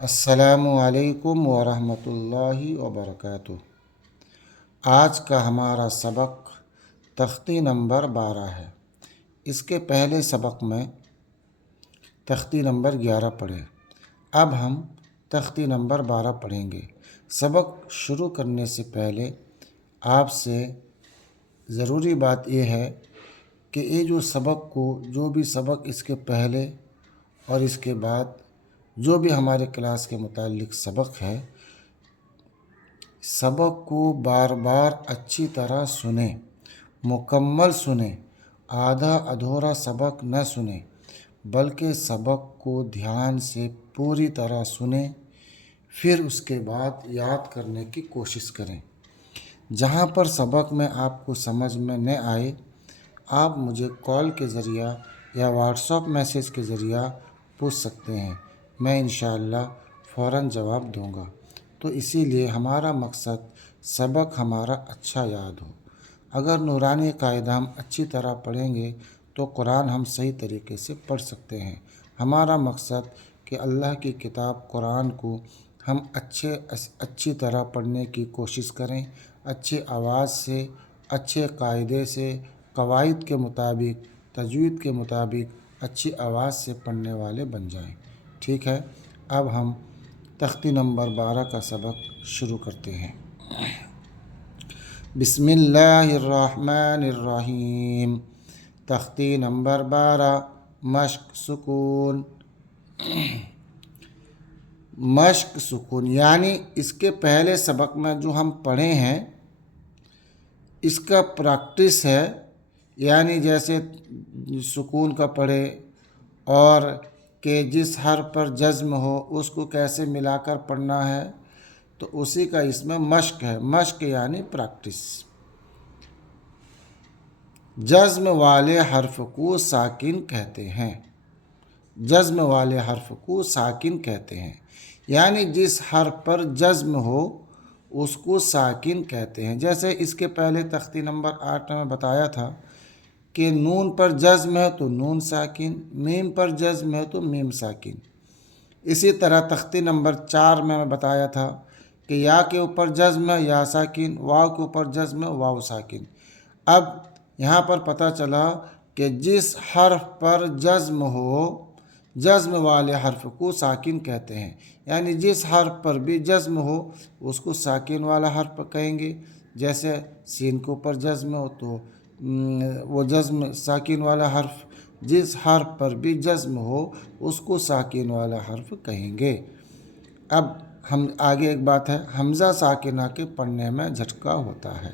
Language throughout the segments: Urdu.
السلام علیکم ورحمۃ اللہ وبرکاتہ۔ آج کا ہمارا سبق تختی نمبر 12 ہے۔ اس کے پہلے سبق میں تختی نمبر 11 پڑھے۔ اب ہم تختی نمبر 12 پڑھیں گے۔ سبق شروع کرنے سے پہلے آپ سے ضروری بات یہ ہے کہ یہ جو بھی سبق اس کے پہلے اور اس کے بعد جو بھی ہمارے کلاس کے متعلق سبق ہے، سبق کو بار بار اچھی طرح سنیں، مکمل سنیں، آدھا ادھورا سبق نہ سنیں، بلکہ سبق کو دھیان سے پوری طرح سنیں، پھر اس کے بعد یاد کرنے کی کوشش کریں۔ جہاں پر سبق میں آپ کو سمجھ میں نہ آئے، آپ مجھے کال کے ذریعہ یا واٹس ایپ میسیج کے ذریعہ پوچھ سکتے ہیں، میں انشاءاللہ فوراً جواب دوں گا۔ تو اسی لیے ہمارا مقصد سبق ہمارا اچھا یاد ہو۔ اگر نورانی قاعدہ ہم اچھی طرح پڑھیں گے تو قرآن ہم صحیح طریقے سے پڑھ سکتے ہیں۔ ہمارا مقصد کہ اللہ کی کتاب قرآن کو ہم اچھی طرح پڑھنے کی کوشش کریں، اچھے آواز سے، اچھے قاعدے سے، قواعد کے مطابق، تجوید کے مطابق اچھی آواز سے پڑھنے والے بن جائیں۔ ٹھیک ہے، اب ہم تختی نمبر 12 کا سبق شروع کرتے ہیں۔ بسم اللہ الرحمن الرحیم۔ تختی نمبر 12، مشق سکون۔ مشق سکون یعنی اس کے پہلے سبق میں جو ہم پڑھے ہیں اس کا پریکٹس ہے، یعنی جیسے سکون کا پڑھے اور کہ جس حرف پر جزم ہو اس کو کیسے ملا کر پڑھنا ہے، تو اسی کا اس میں مشق ہے۔ مشق یعنی پریکٹس۔ جزم والے حرف کو ساکن کہتے ہیں۔ جزم والے حرف کو ساکن کہتے ہیں، یعنی جس حرف پر جزم ہو اس کو ساکن کہتے ہیں۔ جیسے اس کے پہلے تختی نمبر 8 میں بتایا تھا کہ نون پر جزم ہے تو نون ساکن، میم پر جزم ہے تو میم ساکن۔ اسی طرح تختی نمبر 4 میں بتایا تھا کہ یا کے اوپر جزم ہے یا ساکن، واو کے اوپر جزم ہے واو ساکن۔ اب یہاں پر پتہ چلا کہ جس حرف پر جزم ہو، جزم والے حرف کو ساکن کہتے ہیں، یعنی جس حرف پر بھی جزم ہو اس کو ساکن والا حرف کہیں گے۔ جیسے سین کے اوپر جزم ہو تو وہ جزم ساکن والا حرف، جس حرف پر بھی جزم ہو اس کو ساکن والا حرف کہیں گے۔ اب ہم آگے ایک بات ہے، حمزہ ساکنہ کے پڑھنے میں جھٹکا ہوتا ہے،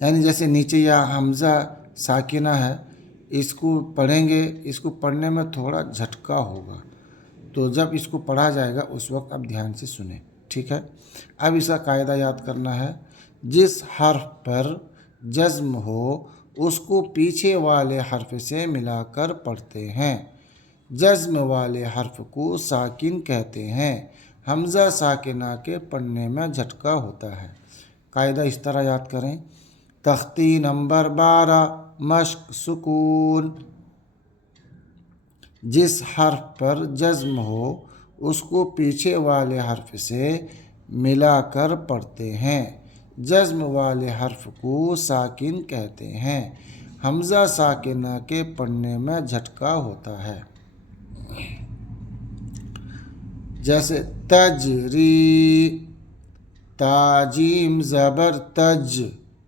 یعنی جیسے نیچے یا حمزہ ساکنہ ہے، اس کو پڑھیں گے، اس کو پڑھنے میں تھوڑا جھٹکا ہوگا، تو جب اس کو پڑھا جائے گا اس وقت اب دھیان سے سنیں۔ ٹھیک ہے، اب اس کا قاعدہ یاد کرنا ہے۔ جس حرف پر جزم ہو اس کو پیچھے والے حرف سے ملا کر پڑھتے ہیں۔ جزم والے حرف کو ساکن کہتے ہیں۔ حمزہ ساکنہ کے پڑھنے میں جھٹکا ہوتا ہے۔ قاعدہ اس طرح یاد کریں۔ تختی نمبر 12، مشق سکون۔ جس حرف پر جزم ہو اس کو پیچھے والے حرف سے ملا کر پڑھتے ہیں۔ جزم والے حرف کو ساکن کہتے ہیں۔ حمزہ ساکنہ کے پڑھنے میں جھٹکا ہوتا ہے۔ جیسے تجری، تاجیم زبر تج،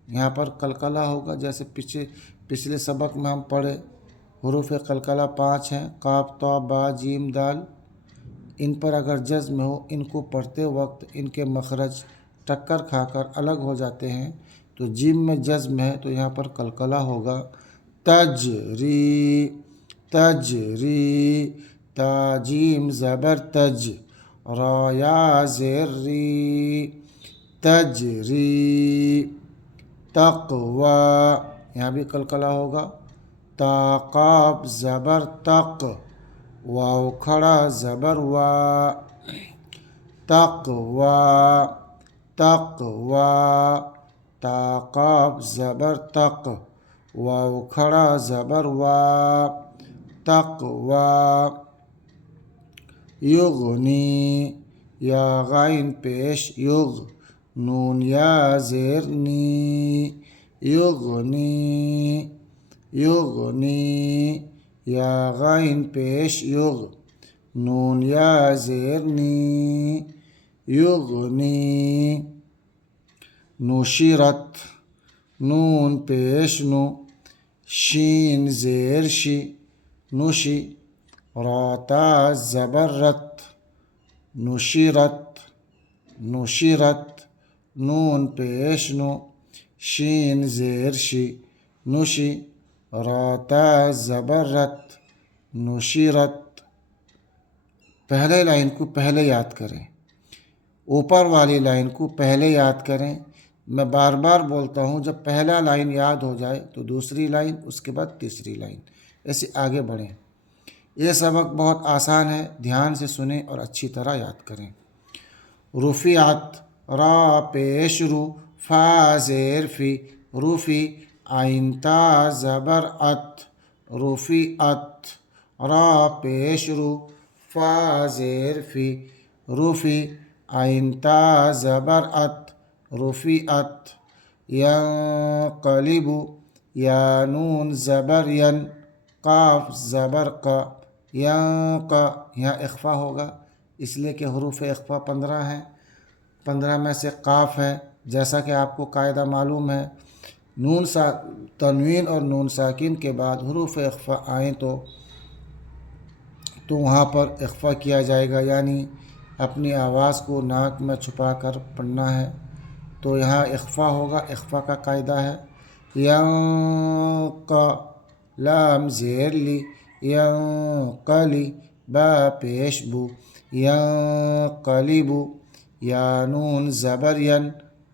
یہاں پر قلقلہ ہوگا۔ جیسے پچھلے سبق میں ہم پڑھے حروف قلقلہ 5 ہیں، قاف طا با جیم دال۔ ان پر اگر جزم ہو ان کو پڑھتے وقت ان کے مخرج ٹکر کھا کر الگ ہو جاتے ہیں، تو جیم میں جزم ہے تو یہاں پر قلقلہ ہوگا۔ تجری، تجری، تاجیم زبر تج، را یا زیر ری، تجری۔ تقوی، یہاں بھی قلقلہ ہوگا۔ تا قاف زبر تق، واو کھڑا زبر وا، تقوی، تقوی۔ تا قاف زبر تق، واو کھڑا زبر وا، تقوی۔ یغنی، یا غائن پیش یغ، نون یا زیر نی، یغنی، یغنی، یا غائن پیش یغ، نون یا زیر نی، یغنی، نشرت، نون پیش نو، شین زیر شی، نشی، راتا زبر رت، نشرت، نشرت، نون پیش نو، شین زیر شی، نشی، راتا زبر رت، نشرت۔ پہلے لائن کو پہلے یاد کریں، اوپر والی لائن کو پہلے یاد کریں۔ میں بار بار بولتا ہوں، جب پہلا لائن یاد ہو جائے تو دوسری لائن، اس کے بعد تیسری لائن، ایسے آگے بڑھیں۔ یہ سبق بہت آسان ہے، دھیان سے سنیں اور اچھی طرح یاد کریں۔ رفعت، را پیش رو، فا زیر فی، رفی، عین تا زبر ات، رفعت، را پیش رو، فا زیر فی، رفی، عین تا زبر ات، رفعت۔ ینقلب، یا نون زبر ین، قاف زبر قا، ینقا، یہاں اخفا ہوگا اس لیے کہ حروف اخفا 15 ہیں، 15 میں سے قاف ہے، جیسا کہ آپ کو قاعدہ معلوم ہے۔ تنوین اور نون ساکن کے بعد حروف اخفا آئیں تو وہاں پر اخفا کیا جائے گا، یعنی اپنی آواز کو ناک میں چھپا کر پڑھنا ہے، تو یہاں اخفا ہوگا، اخفا کا قاعدہ ہے۔ ینقا، لام زیر لی، ینقلی، با پیش بو، ینقلب، یا نون زبر ین،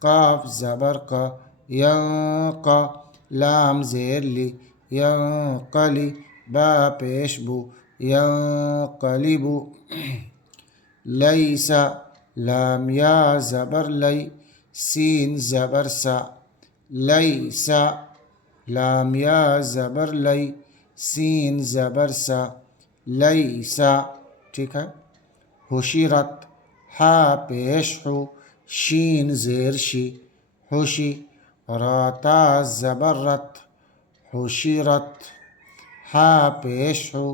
قاف زبر قا، ینقا، لام زیر لی، ینقلی، با پیش بو، ینقلب۔ لیسا، لام یا زبر لی، سین زبر سا، لیسا، لام یا زبر لی، سین زبر سا، لیسا، ٹھیک ہے۔ حشرت، ہا پیش ہو، شین زیر شی، حشی، راتا زبر رت، حشرت، ہا پیش ہو،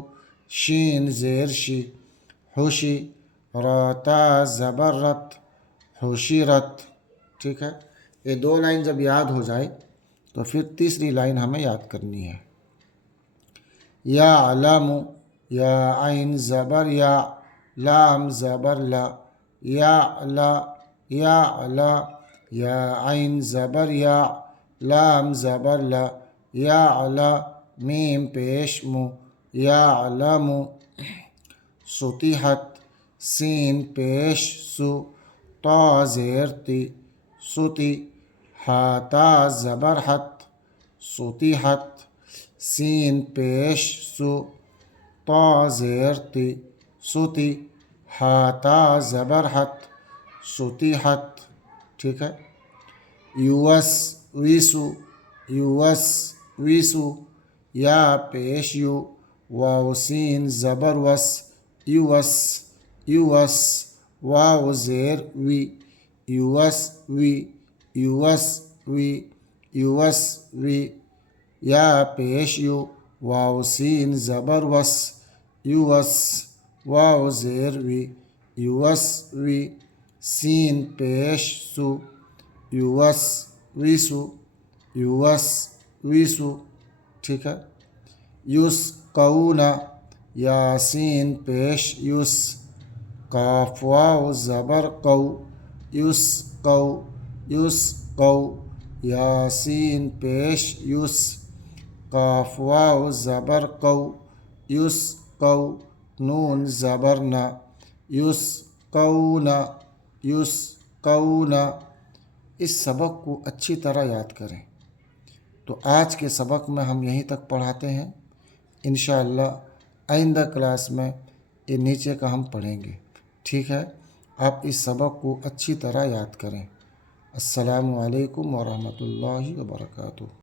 شین زیر شی، حشی، راتا زبر رت، حشرت، ٹھیک ہے۔ یہ دو لائن جب یاد ہو جائے تو پھر تیسری لائن ہمیں یاد کرنی ہے۔ یعلم، یا عین زبر یا، لام زبر لا، یعلا، یعلا، یا عین زبر یا، لام زبر لا، یعلا، میم پیش مو، یعلم۔ سطحت، سین پیش سو، طا زیر تی، سطی، ہا تا زبر حت، سطحت، سین پیش سو، طا زیر تی، سطی، ہا تا زبر حت، سطحت، ٹھیک ہے۔ یوس ویسو، یوس ویسو، یا پیش یو، واو سین زبر وس، یوس، یوس، واو زیر وی، یوس وی، یوس وی، یوس وی، یا پیش یو، واو سین زبر وس، یوس، واو زیر وی، یوس وی، سین پیش سو، یوس ویسو، یوس ویسو، ٹھیک ہے۔ یسقون، یا سین پیش یس، قاف واو زبر قو، یسقو، یسقو، یا سین پیش یس، قاف واو زبر قو، یسقو، نون زبر نا، یسقون، یسقون۔ اس سبق کو اچھی طرح یاد کریں۔ تو آج کے سبق میں ہم یہیں تک پڑھاتے ہیں، انشاءاللہ آئندہ کلاس میں یہ نیچے کا ہم پڑھیں گے، ٹھیک ہے۔ آپ اس سبق کو اچھی طرح یاد کریں۔ السلام علیکم ورحمۃ اللہ وبرکاتہ۔